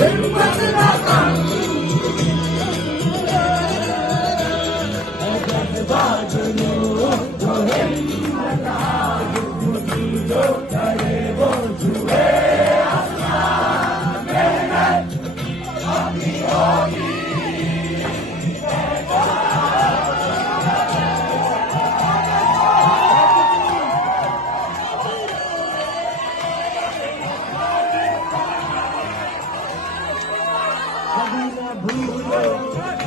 हिम्मत ना कम जज्बाजुनू जो हिम्मत आज झुकी जो करे वो जुए आसमान मेहनत अपनी होगी कभी न भूलो